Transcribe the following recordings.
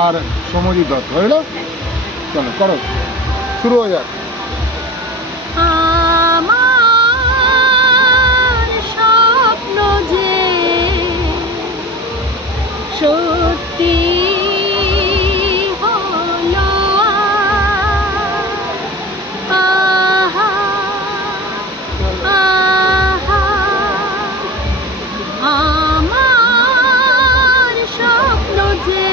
আর সমজিৎ দত্ত হইল। চলো করো, শুরু হয়ে যাক। আমার স্বপ্ন যে সত্যি হলো, আহা আহা, আমার স্বপ্ন যে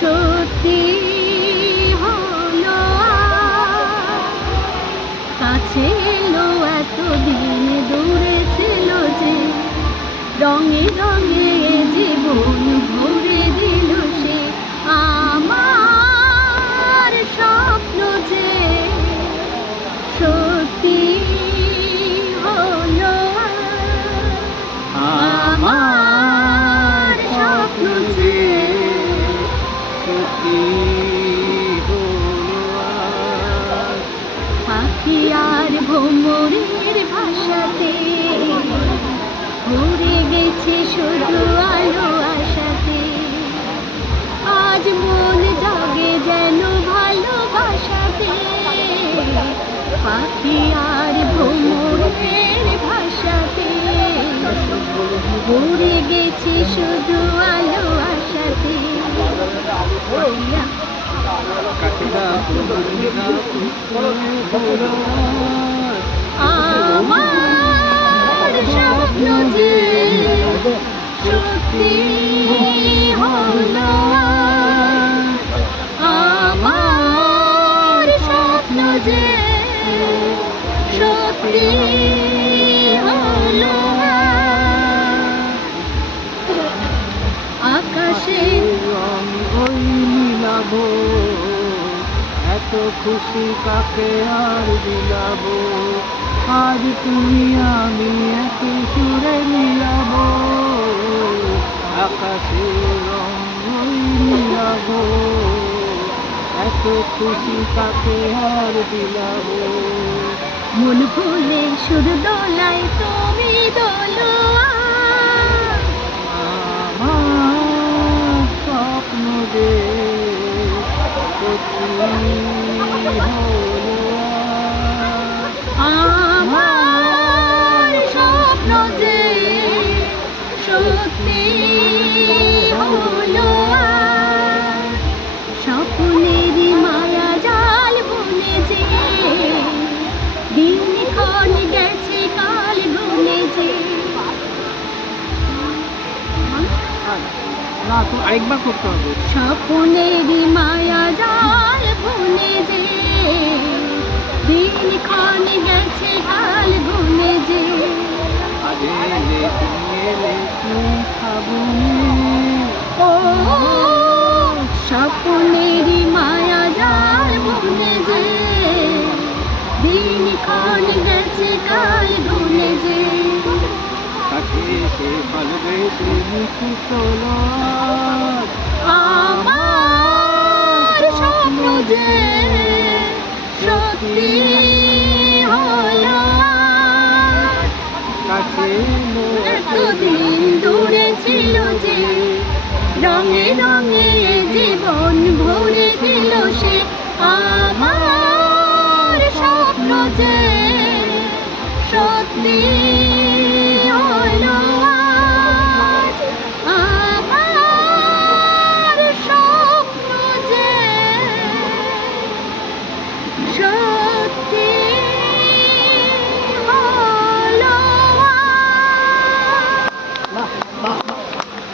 সত্যি হলো, কাছে এলো এতদিন দূরে ছিল যে, রঙে রঙে জীবন ভরে দিল সে। আমার স্বপ্ন যে সত্যি হলো, আমার স্বপ্ন যে সত্যি হলো। পাখি আর ভ্রমরের ভাষাতে ভরে গেছে শুধু আলো আশাতে। আজ মন জাগে যেন ভালোবাসাতে, পাখি আর ভ্রমরের ভাষাতে ভরে গেছে শুধু আলো আশাতে। আমার স্বপ্ন যে সত্যি হলো, আমার স্বপ্ন যে সত্যি হলো। আকাশে রং ওই মিলাবো, এত খুশি কাকে আর বিলাবো। আজ তুমি আমি এক সুরে মিলাবো, আকাশে রং ওই মিলাবো, এত খুশি কাকে আর বিলাবো। মন ভুলে সুর দোলায় তুমি দোলোয়া, আমার স্বপ্ন যে সত্যি হলো। আমার স্বপ্ন যে সত্যি হলো। স্বপ্নের মায়া জাল বুনে যে, দিনক্ষণ গেছে কাল গুনে যে। না, তো আরেকবার করতে হবে। স্বপ্নের মায়া জাল বুনে যে, দিনক্ষণ গেছে কাল গুনে যে। আজ এলে তুমি এলে তুই খাবনে, ও স্বপ্নের মায়া জাল বুনে যে, দিনক্ষণ গেছে কাল গুনে যে। কাছে এসে ভালোবেসে মুখে তোলো। আমার স্বপ্ন যে সত্যি হলো, কাছে এলো এতদিন দূরে ছিল যে, রঙে রঙে জীবন ভরে দিল সে। আমার স্বপ্ন যে সত্যি